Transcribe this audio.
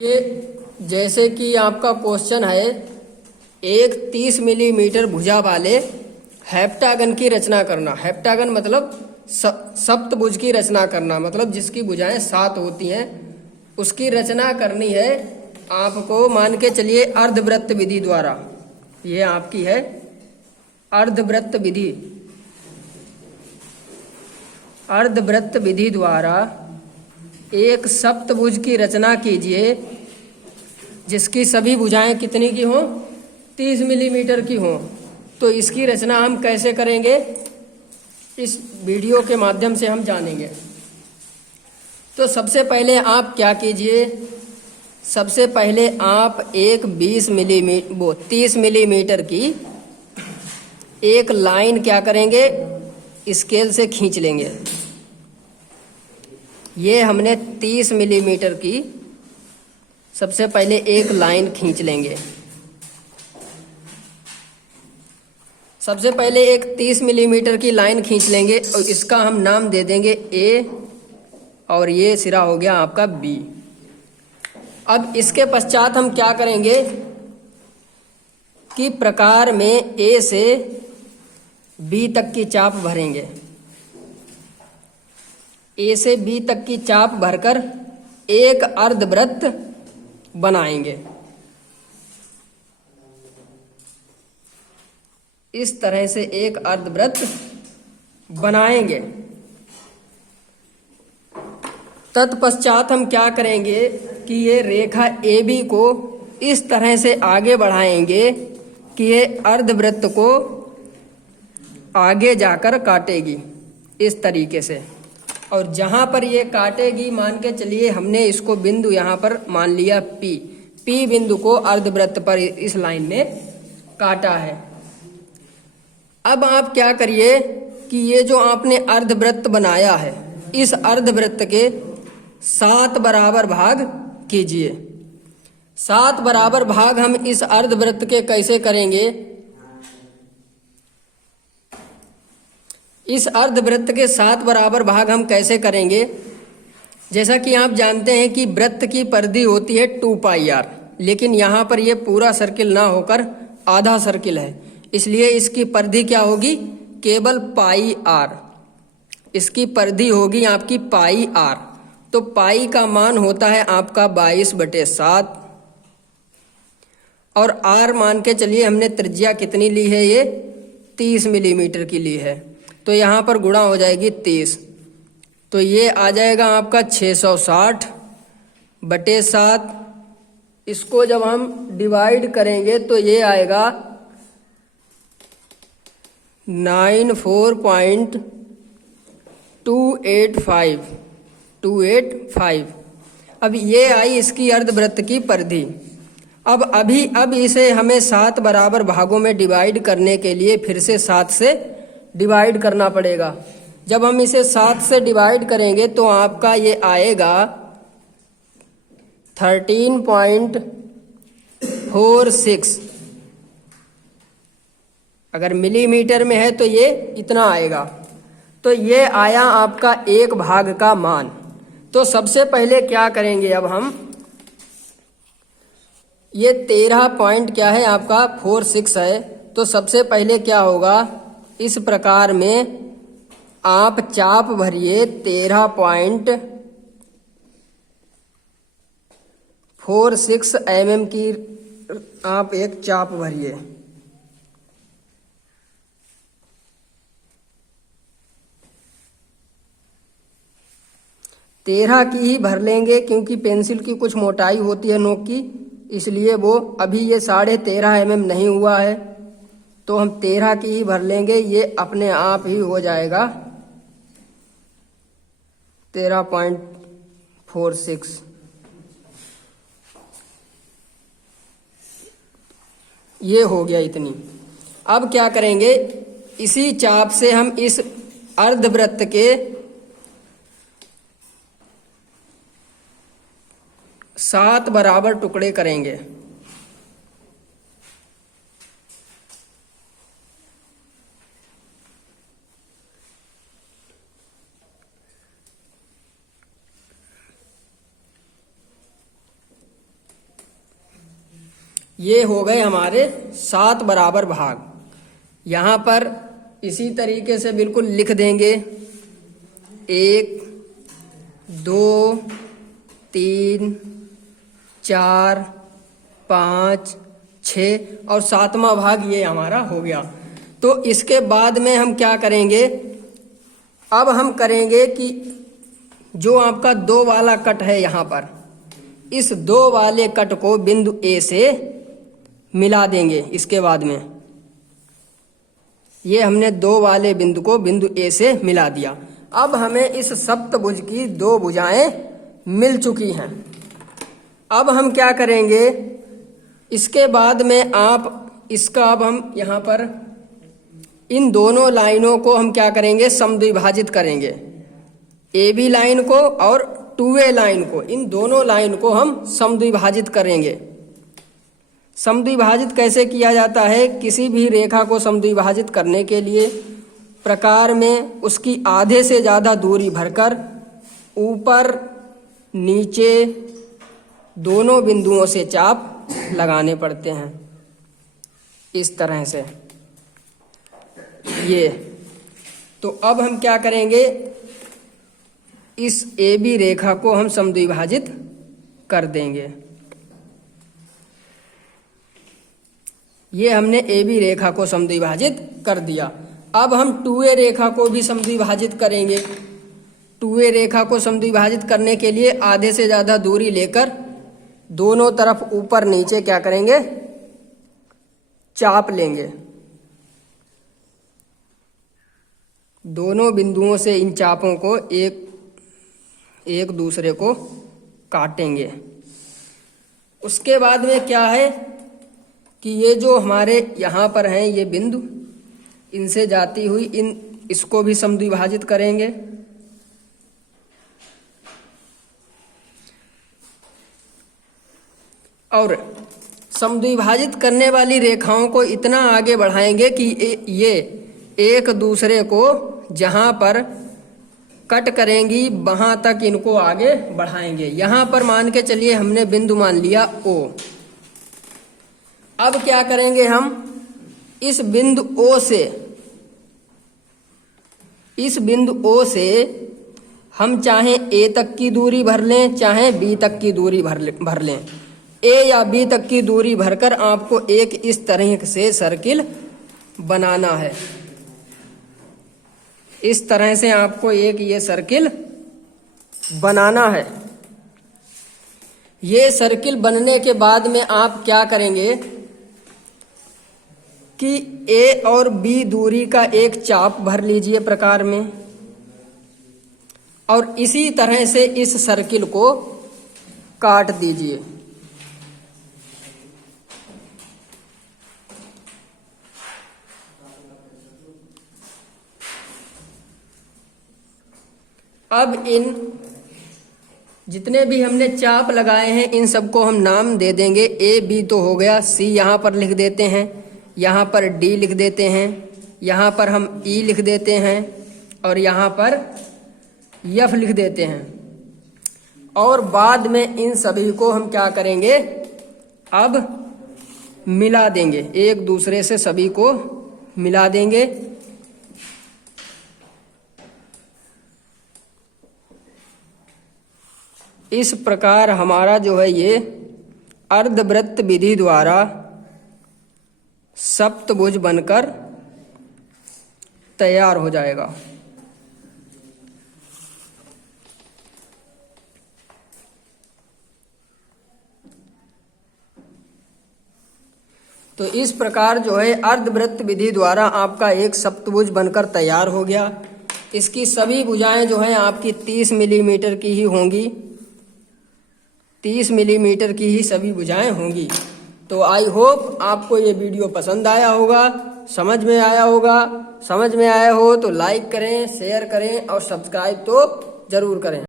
ये जैसे कि आपका क्वेश्चन है, एक 30 मिलीमीटर भुजा वाले हेप्टागन की रचना करना। हेप्टागन मतलब सप्तभुज की रचना करना, मतलब जिसकी भुजाएं 7 होती हैं, उसकी रचना करनी है आपको। मान के चलिए अर्धवृत्त विधि द्वारा। ये आपकी है अर्धवृत्त विधि। अर्धवृत्त विधि द्वारा एक सप्तभुज की रचना कीजिए जिसकी सभी भुजाएं कितनी की हों? 30 मिलीमीटर की हों। तो इसकी रचना हम कैसे करेंगे, इस वीडियो के माध्यम से हम जानेंगे। तो सबसे पहले आप क्या कीजिए, सबसे पहले आप एक 30 मिलीमीटर की एक लाइन क्या करेंगे, स्केल से खींच लेंगे। ये हमने 30 मिलीमीटर की सबसे पहले एक लाइन खींच लेंगे। सबसे पहले एक 30 मिलीमीटर की लाइन खींच लेंगे और इसका हम नाम दे देंगे ए, और ये सिरा हो गया आपका बी। अब इसके पश्चात हम क्या करेंगे कि प्रकार में ए से बी तक की चाप भरेंगे। ए से बी तक की चाप भरकर एक अर्धवृत्त बनाएंगे। इस तरह से एक अर्धवृत्त बनाएंगे। तत्पश्चात हम क्या करेंगे कि ये रेखा ए बी को इस तरह से आगे बढ़ाएंगे कि ये अर्धवृत्त को आगे जाकर काटेगी इस तरीके से। और जहां पर ये काटेगी, मान के चलिए हमने इसको बिंदु यहां पर मान लिया पी बिंदु को अर्धवृत्त पर इस लाइन ने काटा है। अब आप क्या करिए कि ये जो आपने अर्धवृत्त बनाया है, इस अर्धवृत्त के 7 बराबर भाग कीजिए। 7 बराबर भाग हम इस अर्धवृत्त के कैसे करेंगे, इस अर्धवृत्त के 7 बराबर भाग हम कैसे करेंगे। जैसा कि आप जानते हैं कि वृत्त की परिधि होती है 2πr, लेकिन यहाँ पर ये पूरा सर्किल ना होकर आधा सर्किल है, इसलिए इसकी परिधि क्या होगी, केवल πr। इसकी परिधि होगी आपकी πr। तो पाई का मान होता है आपका 22/7, और r मान के चलिए हमने त्रिज्या कितनी ली है, ये 30 मिलीमीटर की ली है। तो यहाँ पर गुणा हो जाएगी 30, तो ये आ जाएगा आपका 660/7। इसको जब हम डिवाइड करेंगे तो ये आएगा 94.285। अब ये आई इसकी अर्धवृत्त की परिधि। अब इसे हमें 7 बराबर भागों में डिवाइड करने के लिए फिर से 7 से डिवाइड करना पड़ेगा। जब हम इसे 7 से डिवाइड करेंगे तो आपका ये आएगा 13.46। अगर मिलीमीटर में है तो ये इतना आएगा। तो ये आया आपका एक भाग का मान। तो सबसे पहले क्या करेंगे, अब हम ये 13 पॉइंट क्या है आपका 46 है। तो सबसे पहले क्या होगा, इस प्रकार में आप चाप भरिए 13.46 mm की आप एक चाप भरिए। तेरह की ही भर लेंगे क्योंकि पेंसिल की कुछ मोटाई होती है नोक की, इसलिए वो अभी ये 13.5 mm नहीं हुआ है, तो हम 13 की ही भर लेंगे। ये अपने आप ही हो जाएगा 13.46। ये हो गया इतनी। अब क्या करेंगे, इसी चाप से हम इस अर्धवृत्त के 7 बराबर टुकड़े करेंगे। ये हो गए हमारे 7 बराबर भाग। यहाँ पर इसी तरीके से बिल्कुल लिख देंगे 1 2 3 4 5 6 और 7वां भाग ये हमारा हो गया। तो इसके बाद में हम क्या करेंगे, अब हम करेंगे कि जो आपका 2 वाला कट है यहाँ पर, इस 2 वाले कट को बिंदु ए से मिला देंगे। इसके बाद में ये हमने 2 वाले बिंदु को बिंदु ए से मिला दिया। अब हमें इस सप्तभुज की 2 भुजाएं मिल चुकी हैं। अब हम क्या करेंगे, इसके बाद में आप इसका अब हम यहाँ पर इन दोनों लाइनों को हम क्या करेंगे, समद्विभाजित करेंगे। ए बी लाइन को और 2A लाइन को, इन दोनों लाइन को हम समद्विभाजित करेंगे। समद्विभाजित कैसे किया जाता है, किसी भी रेखा को समद्विभाजित करने के लिए प्रकार में उसकी आधे से ज़्यादा दूरी भरकर ऊपर नीचे दोनों बिंदुओं से चाप लगाने पड़ते हैं, इस तरह से ये। तो अब हम क्या करेंगे, इस AB रेखा को हम समद्विभाजित कर देंगे। ये हमने AB रेखा को समद्विभाजित कर दिया। अब हम 2A रेखा को भी समद्विभाजित करेंगे। 2A रेखा को समद्विभाजित करने के लिए आधे से ज़्यादा दूरी लेकर दोनों तरफ ऊपर नीचे क्या करेंगे, चाप लेंगे। दोनों बिंदुओं से इन चापों को एक दूसरे को काटेंगे। उसके बाद में क्या है कि ये जो हमारे यहाँ पर हैं ये बिंदु, इनसे जाती हुई इसको भी समद्विभाजित करेंगे। और समद्विभाजित करने वाली रेखाओं को इतना आगे बढ़ाएंगे कि ये एक दूसरे को जहाँ पर कट करेंगी वहां तक इनको आगे बढ़ाएंगे। यहाँ पर मान के चलिए हमने बिंदु मान लिया O। अब क्या करेंगे, हम इस बिंदु O से हम चाहे A तक की दूरी भर लें, चाहे B तक की दूरी भर लें। A या B तक की दूरी भरकर आपको एक इस तरह से सर्किल बनाना है। इस तरह से आपको एक ये सर्किल बनाना है। ये सर्किल बनने के बाद में आप क्या करेंगे कि A और B दूरी का एक चाप भर लीजिए प्रकार में, और इसी तरह से इस सर्किल को काट दीजिए। अब इन जितने भी हमने चाप लगाए हैं इन सबको हम नाम दे देंगे। A B तो हो गया, C यहाँ पर लिख देते हैं, यहाँ पर D लिख देते हैं, यहाँ पर हम E लिख देते हैं और यहाँ पर F लिख देते हैं। और बाद में इन सभी को हम क्या करेंगे, अब मिला देंगे, एक दूसरे से सभी को मिला देंगे। इस प्रकार हमारा जो है ये अर्धवृत्त विधि द्वारा सप्तभुज बनकर तैयार हो जाएगा। तो इस प्रकार जो है अर्धवृत्त विधि द्वारा आपका एक सप्तभुज बनकर तैयार हो गया। इसकी सभी भुजाएं जो हैं आपकी 30 मिलीमीटर की ही होंगी, 30 मिलीमीटर की ही सभी भुजाएं होंगी। तो आई होप आपको ये वीडियो पसंद आया होगा, समझ में आया होगा। समझ में आया हो तो लाइक करें, शेयर करें और सब्सक्राइब तो जरूर करें।